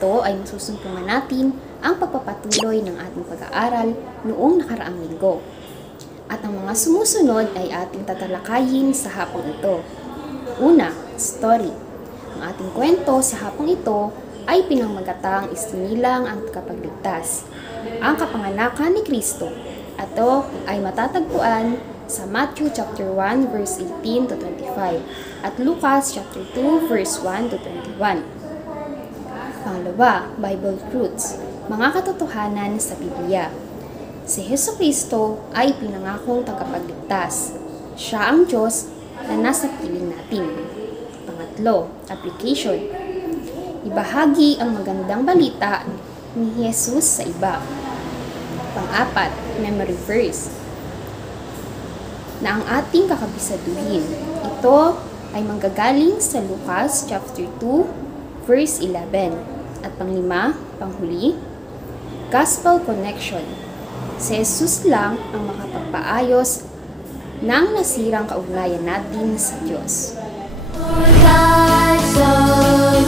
ito ay masusumpungan natin ang pagpapatuloy ng ating pag-aaral noong nakaraang linggo. At ang mga sumusunod ay ating tatalakayin sa hapong ito. Una, story. Ang ating kwento sa hapong ito ay pinamagatang isinilang ang tagapagligtas, ang kapanganakan ni Kristo. At ito ay matatagpuan sa Matthew chapter 1 verse 18 to 25 at Lucas chapter 2 verse 1 to 21. Pangalawa, Bible truths, mga katotohanan sa Biblia. Si Jesucristo ay pinangakong tagapagligtas. Siya ang Diyos na nasa piling natin. Pangatlo, application. Ibahagi ang magandang balita ni Jesus sa iba. Pang-apat, memory verse, na ang ating kakabisaduhin. Ito ay manggagaling sa Lucas chapter 2 verse 11. At panglima, panghuli, gospel connection. Si Jesus lang ang makapagpaayos ng nasirang kaugnayan natin sa Diyos. For God so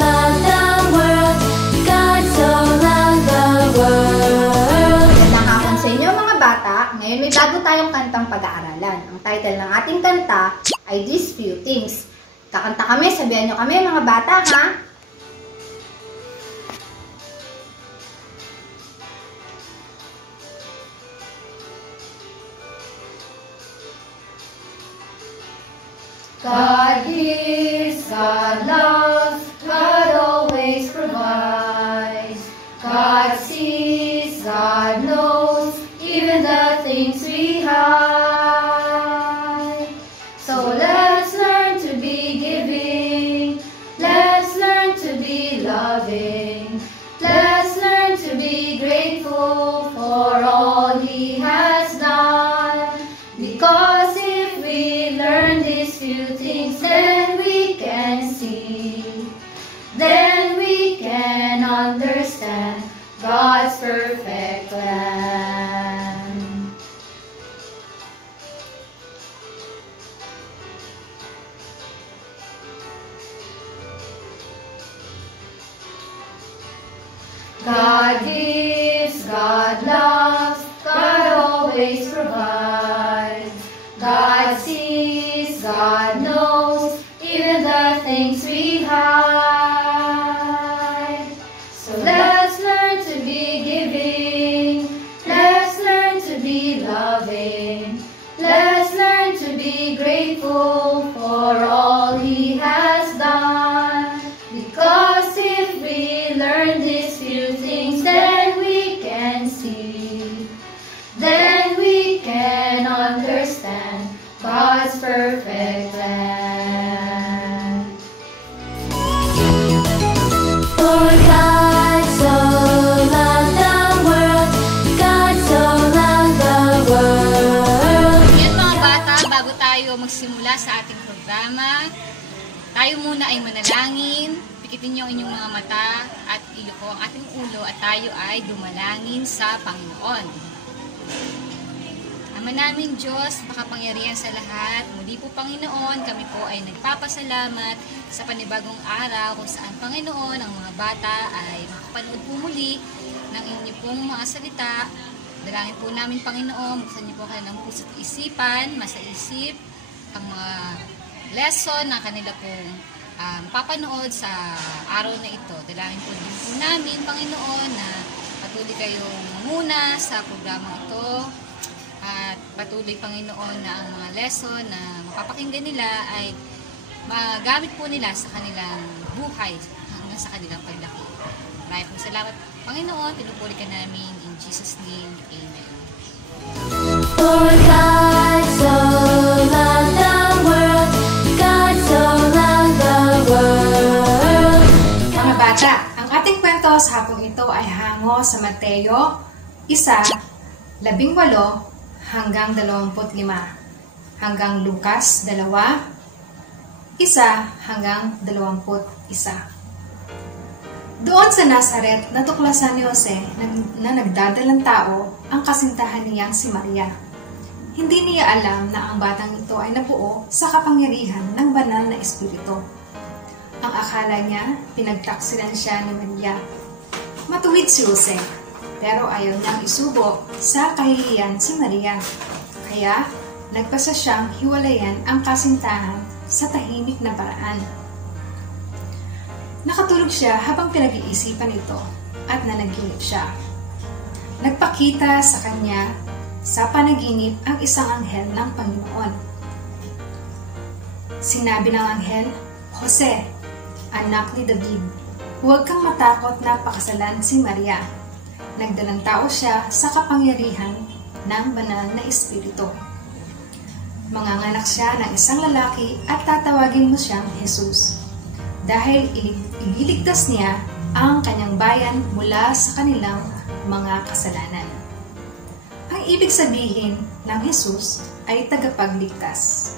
loved the world, God so loved the world. Magandang hapon sa inyo mga bata. Ngayon may bago tayong kantang pag-aaralan. Ang title ng ating kanta ay These Few Things. Kakanta kami, sabihan nyo kami mga bata, ha? God hears, God loves, God always provides. God sees, God knows, even the things we hide. So let's learn to be giving, let's learn to be loving, let's learn to be grateful for all He has done. Because if we learn these few things, then we can see, then we can understand God's perfect plan. God gives, God loves, God always provides. God sees, God knows, even the things we hide. So let's learn to be giving, let's learn to be loving, let's learn to be grateful for all He has done. Because if we learn these few things, then we can see, then we can understand God's perfect plan. For God so loved the world, God so loved the world. Ngayon mga bata, bago tayo magsimula sa ating programa, tayo muna ay manalangin. Pikitin niyo ang inyong mga mata at iluko ang ating ulo at tayo ay dumalangin sa Panginoon. Ama namin Diyos, makapangyarihan sa lahat, muli po Panginoon, kami po ay nagpapasalamat sa panibagong araw kung saan Panginoon, ang mga bata ay makapanood po muli ng inyong pong mga salita. Dalangin po namin Panginoon, buksan niyo po kayo ng puso't isipan, masaisip ang mga lesson na kanila pong papanood sa araw na ito. Dalangin po din po namin Panginoon na patuloy kayong muna sa programa ito. At patuloy Panginoon na ang mga lesson na mapapakinggan nila ay magamit po nila sa kanilang buhay hanggang sa kanilang paglaki. Maraming po salamat Panginoon, pinupuri ka namin in Jesus' name, Amen. For God so loved the world, God so loved the world. Mga bata, ang ating kwento sa hapong ito ay hango sa Mateo 1:18 hanggang 25, hanggang Lucas 2:1 hanggang 21. Doon sa Nazaret, natuklasan ni Jose na nagdadalang tao ang kasintahan niyang si Maria. Hindi niya alam na ang batang ito ay nabuo sa kapangyarihan ng banal na espiritu. Ang akala niya, pinagtaksilan siya ni Maria. Matuwid si Jose, pero ayaw niyang isubo sa kahihiyan si Maria. Kaya, nagpasa siyang hiwalayan ang kasintahan sa tahimik na paraan. Nakatulog siya habang pinag-iisipan ito at nanaginip siya. Nagpakita sa kanya sa panaginip ang isang anghel ng Panginoon. Sinabi ng anghel, Jose, anak ni David, huwag kang matakot na pakasalan si Maria. Nagdalang tao siya sa kapangyarihan ng banal na espiritu. Manganganak siya ng isang lalaki at tatawagin mo siyang Jesus. Dahil ililigtas niya ang kanyang bayan mula sa kanilang mga kasalanan. Ang ibig sabihin ng Jesus ay tagapagligtas.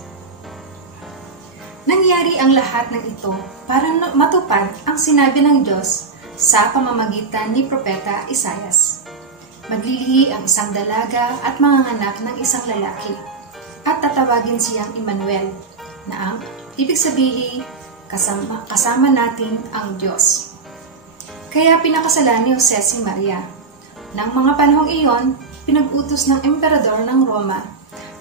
Nangyari ang lahat ng ito para matupad ang sinabi ng Diyos sa pamamagitan ni Propeta Isaias. Maglilihi ang isang dalaga at manganganak ng isang lalaki at tatawagin siyang Emmanuel na ang ibig sabihin kasama natin ang Diyos. Kaya pinakasalan ni Jose si Maria. Nang mga panahong iyon, pinag-utos ng emperador ng Roma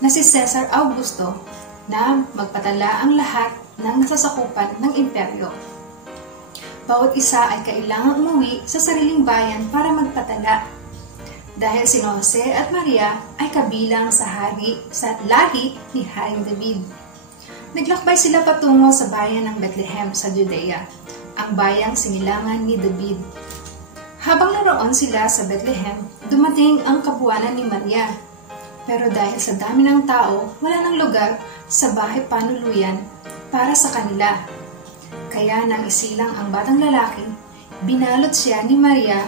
na si Cesar Augusto na magpatala ang lahat ng nasasakupan ng imperyo. Bawat isa ay kailangang umuwi sa sariling bayan para magpatala. Dahil si Jose at Maria ay kabilang sa lahi ni Haring David. Naglakbay sila patungo sa bayan ng Bethlehem sa Judea, ang bayang sinilangan ni David. Habang naroon sila sa Bethlehem, dumating ang kabuwanan ni Maria. Pero dahil sa dami ng tao, wala nang lugar sa bahay panuluyan para sa kanila. Kaya nang isilang ang batang lalaki, binalot siya ni Maria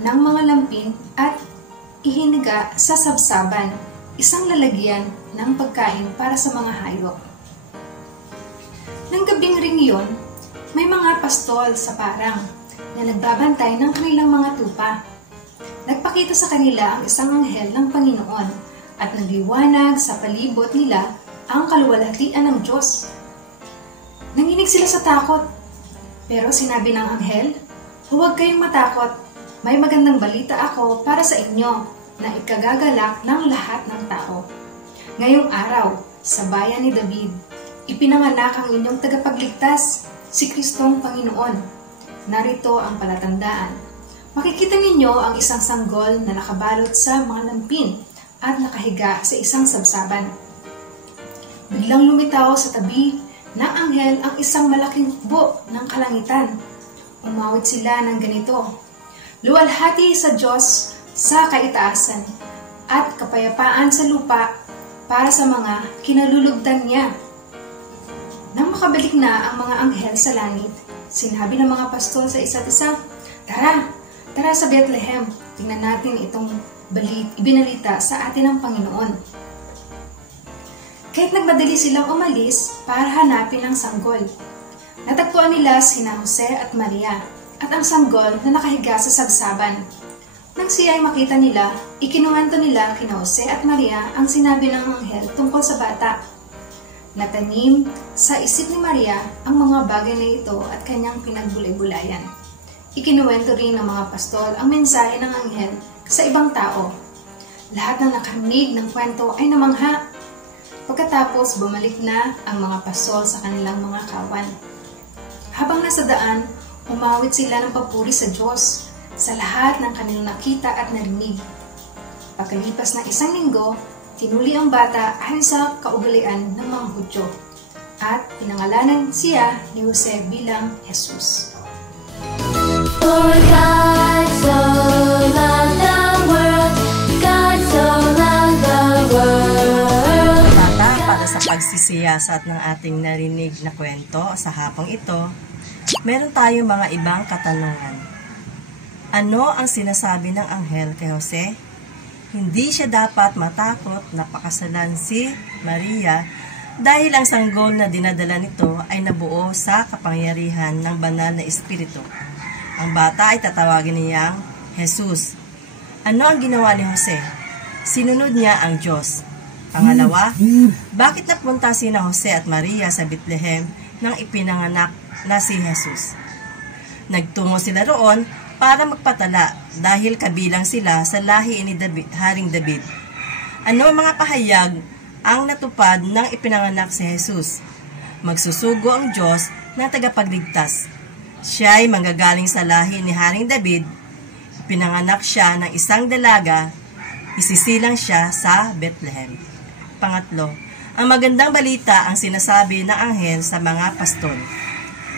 ng mga lampin at ihiniga sa sabsaban, isang lalagyan ng pagkain para sa mga hayop. Nang gabing ring iyon, may mga pastol sa parang na nagbabantay ng kanilang mga tupa. Nagpakita sa kanila ang isang anghel ng Panginoon at nagliwanag sa palibot nila ang kaluwalhatian ng Diyos. Nanginig sila sa takot, pero sinabi ng anghel, huwag kayong matakot, may magandang balita ako para sa inyo na ikagagalak ng lahat ng tao. Ngayong araw, sa bayan ni David, ipinanganak ang inyong tagapagligtas, si Kristong Panginoon. Narito ang palatandaan. Makikita ninyo ang isang sanggol na nakabalot sa mga lampin at nakahiga sa isang sabsaban. Biglang lumitaw sa tabi ng anghel ang isang malaking hukbo ng kalangitan. Umawit sila ng ganito, luwalhati sa Diyos sa kaitaasan at kapayapaan sa lupa para sa mga kinalulugdan niya. Nang makabalik na ang mga anghel sa langit, sinabi ng mga pastol sa isa't isa, Tara sa Bethlehem, tingnan natin itong ibinalita sa atin ng Panginoon. Kahit nagmadali silang umalis para hanapin ang sanggol, natagpuan nila sina Jose at Maria at ang sanggol na nakahiga sa sabsaban. Nang siya ay makita nila, ikinuwento nila kina Jose at Maria ang sinabi ng anghel tungkol sa bata. Natanim sa isip ni Maria ang mga bagay na ito at kanyang pinagbulay-bulayan. Ikinuwento rin ng mga pastol ang mensahe ng anghel sa ibang tao. Lahat ng nakarinig ng kwento ay namangha. Pagkatapos, bumalik na ang mga pastol sa kanilang mga kawan. Habang nasa daan, umawit sila ng papuri sa Diyos sa lahat ng kanilang nakita at narinig. Pagkalipas ng isang linggo, tinuli ang bata ayon sa kaugalian ng mga Hudyo at pinangalanan siya ni Jose bilang Jesus. For God so loved the world, God so loved the world. Bata, para sa pagsisiyasat ng ating narinig na kwento sa hapong ito, meron tayong mga ibang katanungan. Ano ang sinasabi ng anghel kay Jose? Hindi siya dapat matakot na pakasalan si Maria dahil ang sanggol na dinadala nito ay nabuo sa kapangyarihan ng banal na espiritu. Ang bata ay tatawagin niyang Jesus. Ano ang ginawa ni Jose? Sinunod niya ang Diyos. Pangalawa, bakit napunta sina Jose at Maria sa Bethlehem nang ipinanganak na si Jesus? Nagtungo sila roon para magpatala dahil kabilang sila sa lahi ni Haring David. Ano ang mga pahayag ang natupad ng ipinanganak si Jesus? Magsusugo ang Diyos na tagapagligtas. Siya ay manggagaling sa lahi ni Haring David. Pinanganak siya ng isang dalaga, isisilang siya sa Bethlehem. Pangatlo, ang magandang balita ang sinasabi ng anghel sa mga pastol.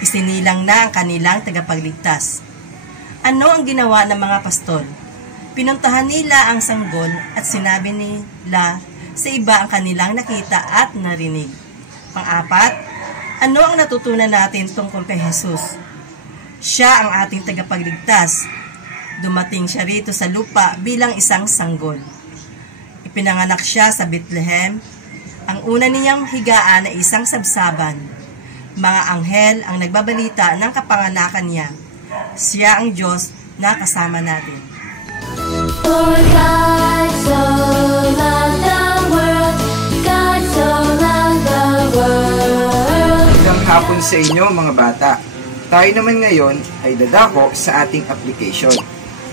Isinilang na ang kanilang tagapagligtas. Ano ang ginawa ng mga pastol? Pinuntahan nila ang sanggol at sinabi nila sa iba ang kanilang nakita at narinig. Pang-apat, ano ang natutunan natin tungkol kay Jesus? Siya ang ating tagapagligtas. Dumating siya rito sa lupa bilang isang sanggol. Ipinanganak siya sa Bethlehem. Ang una niyang higaan ay isang sabsaban. Mga anghel ang nagbabalita ng kapanganakan niya. Siya ang Diyos na kasama natin. For God so loved the world, God so loved the world. Magandang hapon sa inyo mga bata. Tayo naman ngayon ay dadako sa ating application.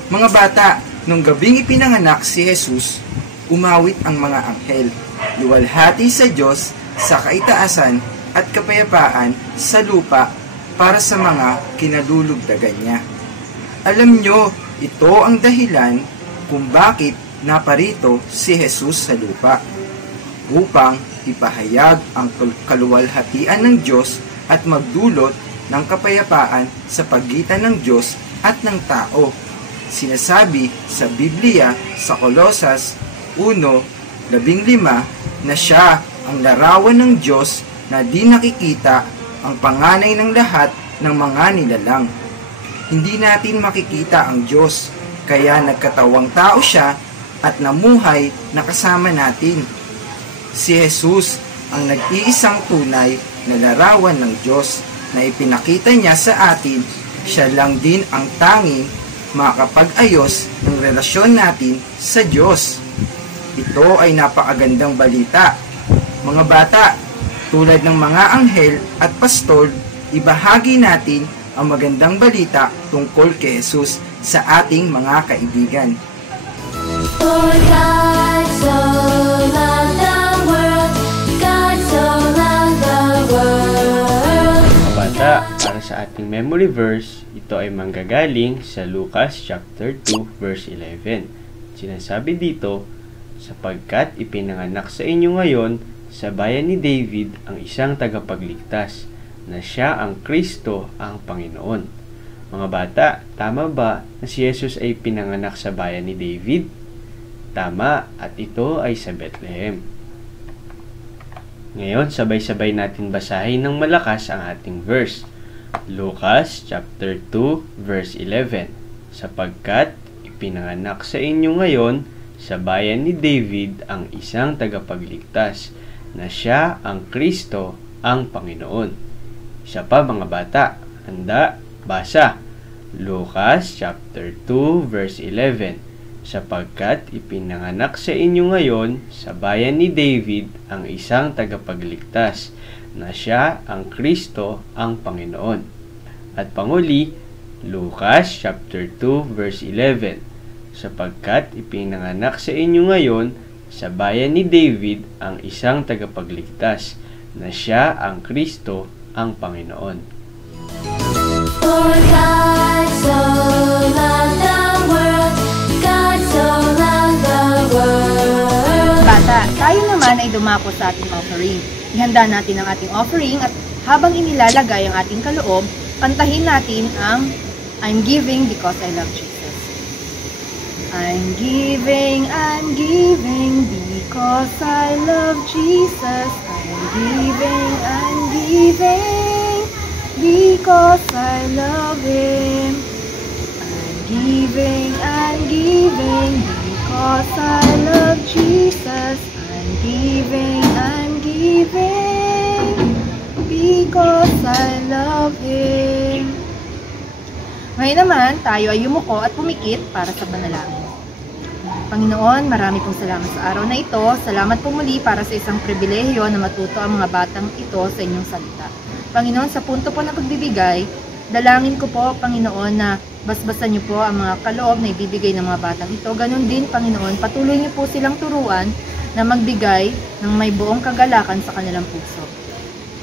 Mga bata, nung gabing ipinanganak si Jesus, umawit ang mga anghel. Luwalhati sa Diyos sa kaitaasan at kapayapaan sa lupa para sa mga kinalulugdagan niya. Alam nyo, ito ang dahilan kung bakit naparito si Jesus sa lupa, upang ipahayag ang kaluwalhatian ng Diyos at magdulot ng kapayapaan sa pagitan ng Diyos at ng tao. Sinasabi sa Biblia sa Kolosas 1:15 na siya ang larawan ng Diyos na di nakikita, ang panganay ng lahat ng mga nilalang. Hindi natin makikita ang Diyos, kaya nagkatawang tao siya at namuhay na kasama natin. Si Jesus ang nag-iisang tunay na larawan ng Diyos na ipinakita niya sa atin. Siya lang din ang tanging makakapag-ayos ng relasyon natin sa Diyos. Ito ay napakagandang balita. Mga bata, tulad ng mga anghel at pastol, ibahagi natin ang magandang balita tungkol kay Jesus sa ating mga kaibigan. For God so loved the world, God so loved the world. Mga bata, para sa ating memory verse, ito ay manggagaling sa Lucas chapter 2 verse 11. Sinasabi dito, sapagkat ipinanganak sa inyo ngayon sa bayan ni David ang isang tagapagligtas, na siya ang Kristo ang Panginoon. Mga bata, tama ba na si Jesus ay pinanganak sa bayan ni David? Tama, at ito ay sa Bethlehem. Ngayon, sabay-sabay natin basahin ng malakas ang ating verse. Lucas chapter 2 verse 11. Sapagkat ipinanganak sa inyo ngayon sa bayan ni David ang isang tagapagligtas, na siya ang Kristo ang Panginoon. Isa pa mga bata, handa, basa. Lucas chapter 2 verse 11. Sapagkat ipinanganak sa inyo ngayon sa bayan ni David ang isang tagapagligtas, na siya ang Kristo ang Panginoon. At panguli, Lucas chapter 2 verse 11. Sapagkat ipinanganak sa inyo ngayon sa bayan ni David ang isang tagapagligtas, na siya ang Kristo ang Panginoon. For God so loved the world, God so loved the world. Bata, tayo naman ay dumako sa ating offering. Ihanda natin ang ating offering at habang inilalagay ang ating kaloob, kantahin natin ang I'm giving because I love Jesus. I'm giving because I love Jesus. I'm giving because I love Him. I'm giving because I love Jesus. I'm giving because I love Him. Ngayon naman, tayo ay yumuko at pumikit para sa panalangin. Panginoon, marami pong salamat sa araw na ito. Salamat po muli para sa isang pribilehyo na matuto ang mga batang ito sa inyong salita. Panginoon, sa punto po na pagbibigay, Dalangin ko po, Panginoon, na basbasan niyo po ang mga kaloob na ibibigay ng mga batang ito. Ganon din, Panginoon, patuloy niyo po silang turuan na magbigay ng may buong kagalakan sa kanilang puso.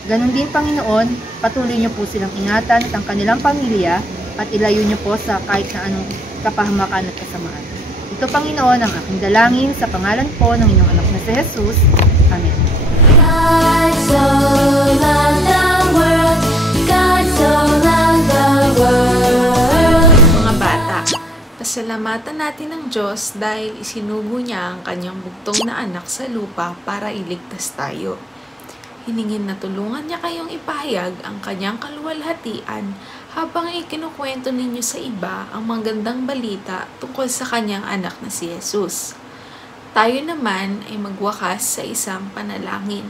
Ganon din, Panginoon, patuloy niyo po silang ingatan at ang kanilang pamilya at ilayo niyo po sa kahit na anong kapahamakan at kasamaan. Ito, Panginoon, ang aking dalangin sa pangalan po ng inyong anak na si Jesus. Amen. God so loved the world, God so loved the world. Mga bata, pasalamatan natin ang Diyos dahil isinugo niya ang kanyang bugtong na anak sa lupa para iligtas tayo. Hiningin na tulungan niya kayong ipahayag ang kanyang kaluwalhatian habang ikinukwento ninyo sa iba ang magandang balita tungkol sa kanyang anak na si Jesus. Tayo naman ay magwakas sa isang panalangin.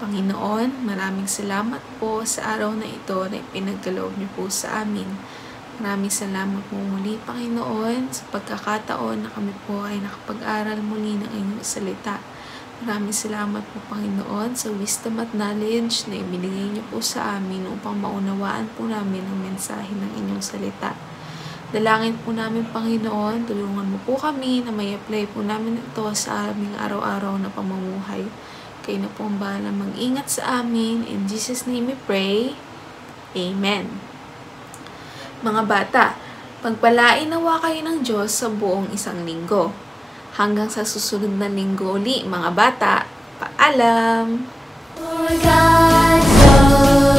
Panginoon, maraming salamat po sa araw na ito na ipinagkaloob niyo po sa amin. Maraming salamat po muli, Panginoon, sa pagkakataon na kami po ay nakapag-aral muli ng inyong salita. Maraming salamat po, Panginoon, sa wisdom at knowledge na ibinigay niyo po sa amin upang maunawaan po namin ang mensahe ng inyong salita. Dalangin po namin, Panginoon, tulungan mo po kami na may apply po namin ito sa aming araw-araw na pamumuhay. Kayo na po ang bahala mag-ingat sa amin. In Jesus' name we pray. Amen. Mga bata, pagpalain nawa kayo ng Diyos sa buong isang linggo. Hanggang sa susunod na linggo uli, mga bata, paalam! For God so